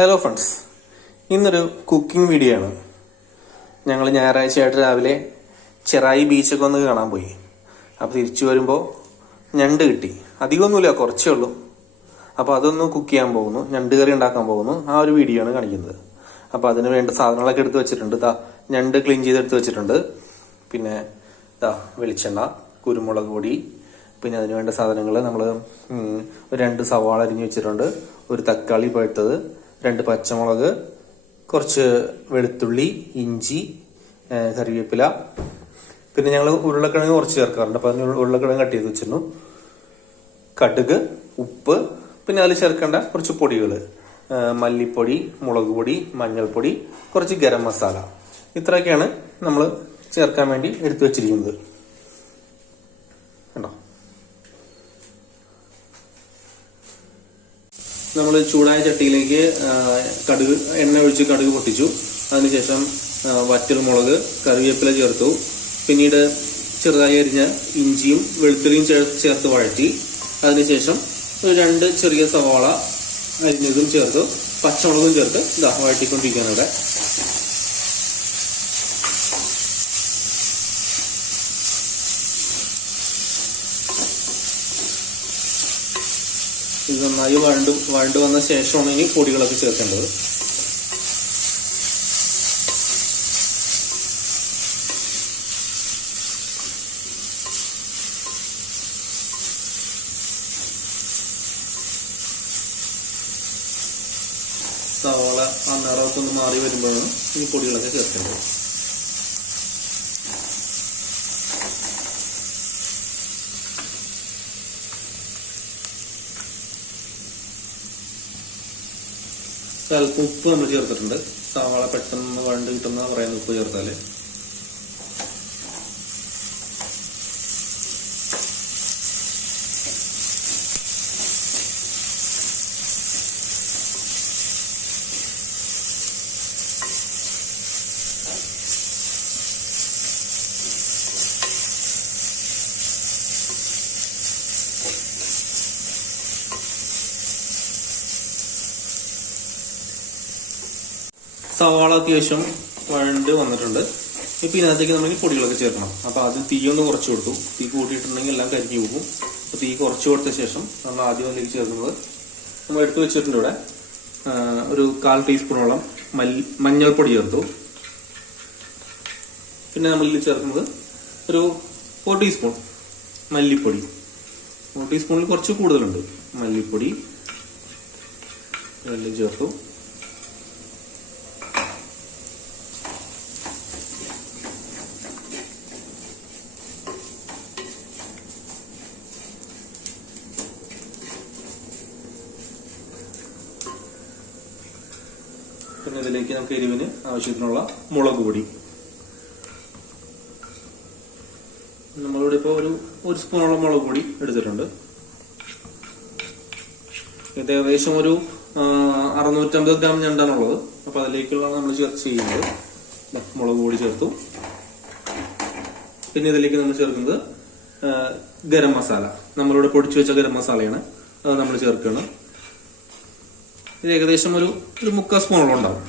Hello friends, ഇന്നൊരു cooking video ആണ്. ഞങ്ങൾ ഞായറാഴ്ചയായിട്ട് രാവിലെ ചെറായി ബീച്ചൊക്കെ ഒന്ന് കാണാൻ പോയി. അപ്പോൾ തിരിച്ചു വരുമ്പോൾ ഞണ്ട് കിട്ടി. അധികമൊന്നുമില്ല, കുറച്ചേ ഉള്ളൂ. അപ്പോൾ അതൊന്ന് കുക്ക് ചെയ്യാൻ പോകുന്നു, ഞണ്ട് കറി ഉണ്ടാക്കാൻ പോകുന്നു. ആ ഒരു വീഡിയോ ആണ് കാണിക്കുന്നത്. അപ്പോൾ അതിന് വേണ്ട സാധനങ്ങളൊക്കെ എടുത്ത് വെച്ചിട്ടുണ്ട്. ഞണ്ട് ക്ലീൻ ചെയ്തെടുത്ത് വെച്ചിട്ടുണ്ട്. പിന്നെ വെളിച്ചെണ്ണ, കുരുമുളക് പൊടി, പിന്നെ അതിന് വേണ്ട സാധനങ്ങൾ നമ്മൾ ഒരു 2 സവാള അരിഞ്ഞ് വെച്ചിട്ടുണ്ട്, ഒരു തക്കാളി പഴുത്തത്, 2 പച്ചമുളക്, കുറച്ച് വെളുത്തുള്ളി, ഇഞ്ചി, കറിവേപ്പില. പിന്നെ ഞങ്ങൾ ഉരുളക്കിഴങ്ങ് കുറച്ച് ചേർക്കാറുണ്ട്. അപ്പോൾ അതിന് ഉരുളക്കിഴങ്ങ് കട്ട് ചെയ്ത് വെച്ചിരുന്നു. കടുക്, ഉപ്പ്, പിന്നെ അതിൽ ചേർക്കേണ്ട കുറച്ച് പൊടികൾ: മല്ലിപ്പൊടി, മുളക് പൊടി, മഞ്ഞൾപ്പൊടി, കുറച്ച് ഗരം മസാല. ഇത്രയൊക്കെയാണ് നമ്മൾ ചേർക്കാൻ വേണ്ടി എടുത്തു വെച്ചിരിക്കുന്നത്. കണ്ടോ, നമ്മൾ ചൂടായ ചട്ടിയിലേക്ക് എണ്ണ ഒഴിച്ച് കടുക് പൊട്ടിച്ചു. അതിനുശേഷം വറ്റൽമുളക്, കറിവേപ്പില ചേർത്തു. പിന്നീട് ചെറുതായി അരിഞ്ഞ ഇഞ്ചിയും വെളുത്തുള്ളിയും ചേർത്ത് വഴറ്റി. അതിനുശേഷം ഒരു 2 ചെറിയ സവാള അരിഞ്ഞതും ചേർത്ത് പച്ചമുളകും ചേർത്ത് വഴറ്റിക്കൊണ്ടിരിക്കുകയാണ് ഇവിടെ. ഇത് നന്നായി വഴണ്ടു വന്ന ശേഷമാണ് ഇനി പൊടികളൊക്കെ ചേർക്കേണ്ടത്. സവാള ആ നിറമൊക്കെ ഒന്ന് മാറി വരുമ്പോഴാണ് ഈ പൊടികളൊക്കെ ചേർക്കേണ്ടത്. അല്പം ഉപ്പ് നമ്മൾ ചേർത്തിട്ടുണ്ട്. സവാള പെട്ടെന്ന് വഴണ്ട് കിട്ടുന്ന പറയുന്ന ഉപ്പ് ചേർത്താല്. സവാള അത്യാവശ്യം വഴണ്ട് വന്നിട്ടുണ്ട്. ഇപ്പം ഇതിനകത്തേക്ക് നമ്മൾ പൊടികളൊക്കെ ചേർക്കണം. അപ്പോൾ ആദ്യം തീ ഒന്ന് കുറച്ച് കൊടുത്തു. തീ കൂട്ടിയിട്ടുണ്ടെങ്കിൽ എല്ലാം കരിഞ്ഞു പോകും. അപ്പോൾ തീ കുറച്ച് കൊടുത്ത ശേഷം നമ്മൾ ആദ്യം അതിലേക്ക് ചേർക്കുന്നത് നമ്മൾ എടുത്തു വെച്ചിട്ടുണ്ട്. ഇവിടെ ഒരു 1/4 ടീസ്പൂണോളം മഞ്ഞൾപ്പൊടി ചേർത്തു. പിന്നെ നമ്മളിൽ ചേർക്കുന്നത് ഒരു 4 ടീസ്പൂൺ മല്ലിപ്പൊടി. 4 ടീസ്പൂണിൽ കുറച്ച് കൂടുതലുണ്ട് മല്ലിപ്പൊടി. എല്ലാം ചേർത്തു. പിന്നെ ഇതിലേക്ക് നമുക്ക് എരിവിന് ആവശ്യത്തിനുള്ള മുളക് പൊടി. നമ്മളിവിടെ ഇപ്പോൾ ഒരു സ്പൂണോളം മുളക് പൊടി എടുത്തിട്ടുണ്ട്. ഇത് ഏകദേശം ഒരു 650 ഗ്രാം ഞണ്ടാണുള്ളത്. അപ്പോൾ അതിലേക്കുള്ള നമ്മൾ ചെയ്യുന്നത് മുളക് പൊടി ചേർത്തു. പിന്നെ ഇതിലേക്ക് നമ്മൾ ചേർക്കുന്നത് ഗരം മസാല. നമ്മളിവിടെ പൊടിച്ചു വെച്ച ഗരം മസാലയാണ്, അത് നമ്മൾ ചേർക്കണം. ഇത് ഏകദേശം ഒരു 3/4 സ്പൂണോളം ഉണ്ടാവും.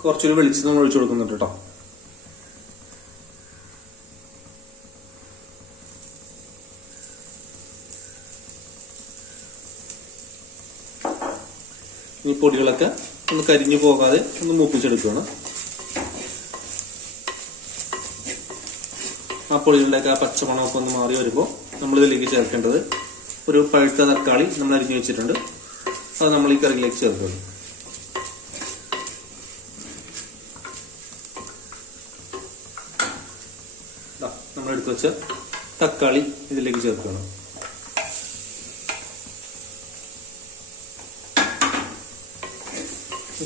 കുറച്ചൊരു വെളിച്ചെണ്ണ നമ്മൾ ഒഴിച്ചു കൊടുക്കുന്നുണ്ട് കേട്ടോ. ഈ പൊടികളൊക്കെ ഒന്ന് കരിഞ്ഞു പോകാതെ ഒന്ന് മൂപ്പിച്ചെടുക്കുകയാണ്. ആ പൊടികളുടെയൊക്കെ ആ പച്ചമണമൊക്കെ ഒന്ന് മാറി വരുമ്പോൾ നമ്മളിതിലേക്ക് ചേർക്കേണ്ടത് ഒരു പഴുത്ത തക്കാളി നമ്മൾ അരിഞ്ഞു വെച്ചിട്ടുണ്ട്. അത് നമ്മൾ ഈ കറിയിലേക്ക് ചേർക്കുന്നു. നമ്മൾ എടുത്തു വെച്ച തക്കാളി ഇതിലേക്ക് ചേർക്കണം.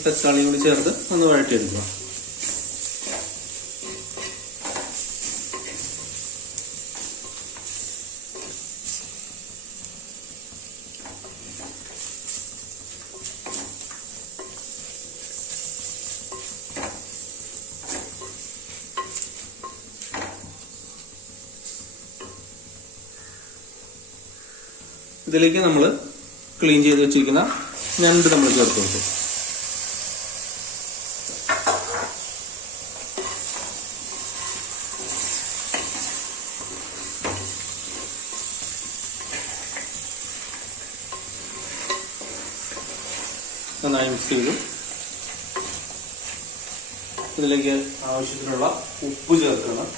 തക്കാളിയും കൂടി ചേർത്ത് ഒന്ന് വഴറ്റിയെടുക്കണം. ഇതിലേക്ക് നമ്മൾ ക്ലീൻ ചെയ്ത് വെച്ചിരിക്കുന്ന ഞണ്ട് നമ്മൾ ചേർത്ത് കൊടുക്കും. നന്നായി മിക്സ് ചെയ്തു. ഇതിലേക്ക് ആവശ്യത്തിനുള്ള ഉപ്പ് ചേർക്കണം.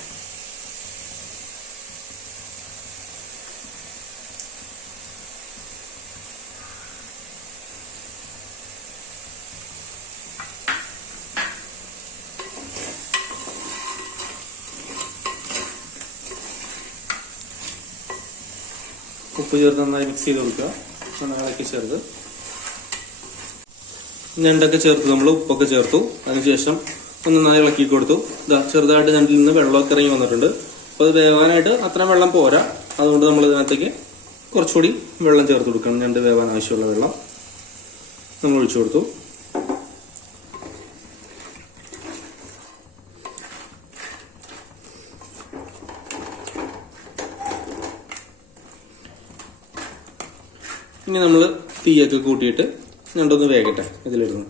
ഉപ്പ് ചേർത്ത് നന്നായി മിക്സ് ചെയ്ത് കൊടുക്കുക. നന്നായി ഇളക്കി ചേർത്ത് ഞണ്ടൊക്കെ ചേർത്ത് നമ്മൾ ഉപ്പൊക്കെ ചേർത്തു. അതിനുശേഷം ഒന്ന് നന്നായി ഇളക്കി കൊടുത്തു. ചെറുതായിട്ട് ഞണ്ടിൽ നിന്ന് വെള്ളമൊക്കെ ഇറങ്ങി വന്നിട്ടുണ്ട്. അപ്പോൾ അത് വേവാനായിട്ട് അത്ര വെള്ളം പോരാ. അതുകൊണ്ട് നമ്മൾ ഇതിനകത്തേക്ക് കുറച്ചുകൂടി വെള്ളം ചേർത്ത് കൊടുക്കണം. ഞണ്ട് വേവാൻ ആവശ്യമുള്ള വെള്ളം നമ്മൾ ഒഴിച്ചു കൊടുത്തു. ഇനി നമ്മൾ തീയൊക്കെ കൂട്ടിയിട്ട് ഞണ്ടൊന്ന് വേകട്ടെ. ഇതിലിരുന്ന്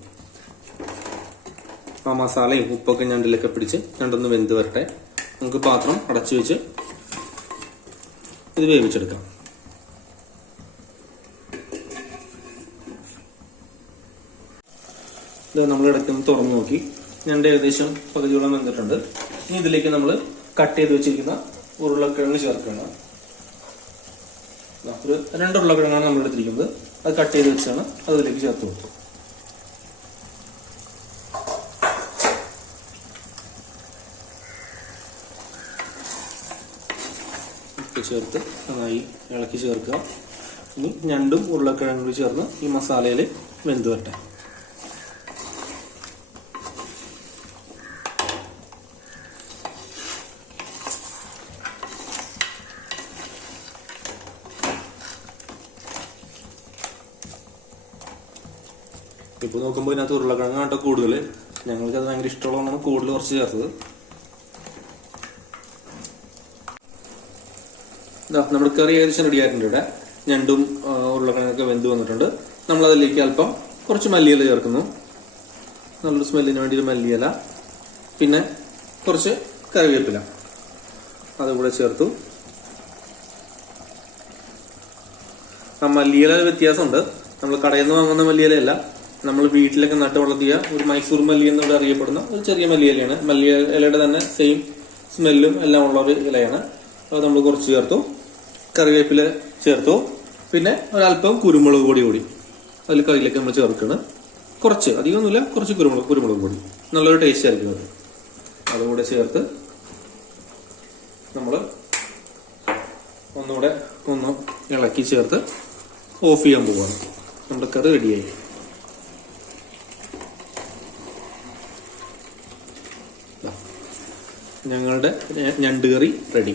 ആ മസാലയും ഉപ്പൊക്കെ ഞണ്ടിലൊക്കെ പിടിച്ച് ഞണ്ടൊന്ന് വെന്ത് വരട്ടെ. നമുക്ക് പാത്രം അടച്ചു വെച്ച് ഇത് വേവിച്ചെടുക്കാം. ഇത് നമ്മൾ ഇടയ്ക്കൊന്ന് തുറന്നു നോക്കി. ഞണ്ട് ഏകദേശം പകുതിയോളം വെന്തിട്ടുണ്ട്. ഇനി ഇതിലേക്ക് നമ്മൾ കട്ട് ചെയ്ത് വെച്ചിരിക്കുന്ന ഉരുളക്കിഴങ്ങ് ചേർക്കണം. ഒരു 2 ഉരുളക്കിഴങ്ങാണ് നമ്മൾ എടുത്തിരിക്കുന്നത്. അത് കട്ട് ചെയ്ത് വെച്ചാണ് അതിലേക്ക് ചേർത്ത് കൊടുത്തു. ചേർത്ത് നന്നായി ഇളക്കി ചേർക്കുക. ഇനി ഞണ്ടും ഉരുളക്കിഴങ്ങും ചേർന്ന് ഈ മസാലയിൽ വെന്ത് വരട്ടെ. ഇപ്പോൾ നോക്കുമ്പോൾ ഇതിനകത്ത് ഉരുളക്കിഴങ്ങാട്ടോ കൂടുതൽ. ഞങ്ങൾക്ക് അത് ഭയങ്കര ഇഷ്ടമുള്ളതാണ് കൂടുതൽ കുറച്ച് ചേർത്തത്. നമ്മുടെ കറി ഏകദേശം റെഡി ആയിട്ടുണ്ട്. ഇവിടെ ഞണ്ടും ഉരുളക്കിഴങ്ങൊക്കെ വെന്ത് വന്നിട്ടുണ്ട്. നമ്മളതിലേക്ക് അല്പം കുറച്ച് മല്ലിയില ചേർക്കുന്നു. നല്ലൊരു സ്മെല്ലിന് വേണ്ടി ഒരു മല്ലിയില, പിന്നെ കുറച്ച് കറിവേപ്പില അതുകൂടെ ചേർത്തു. ആ മല്ലിയില വ്യത്യാസമുണ്ട്. നമ്മൾ കടയിൽ നിന്ന് വാങ്ങുന്ന മല്ലിയിലയല്ല, നമ്മൾ വീട്ടിലൊക്കെ നട്ട് വളർത്തിയ ഒരു മൈസൂർ മല്ലി എന്നിവിടെ അറിയപ്പെടുന്ന ഒരു ചെറിയ മല്ലിയിലയാണ്. മല്ലിയിലയുടെ തന്നെ സെയിം സ്മെല്ലും എല്ലാം ഉള്ള ഒരു ഇലയാണ്. അത് നമ്മൾ കുറച്ച് ചേർത്തു. കറിവേപ്പില ചേർത്തു. പിന്നെ ഒരല്പം കുരുമുളക് പൊടി കൂടി അതിൽ കറിയിലേക്ക് നമ്മൾ ചേർക്കണം. കുറച്ച്, അധികമൊന്നുമില്ല, കുറച്ച് കുരുമുളക് പൊടി. നല്ലൊരു ടേസ്റ്റ് ആയിരിക്കും അത്. അതുകൂടെ ചേർത്ത് നമ്മൾ ഒന്നുകൂടെ ഒന്ന് ഇളക്കി ചേർത്ത് ഓഫ് ചെയ്യാൻ പോവാണ്. നമ്മുടെ കറി റെഡിയായി. ഞങ്ങളുടെ ഞണ്ട് കറി റെഡി.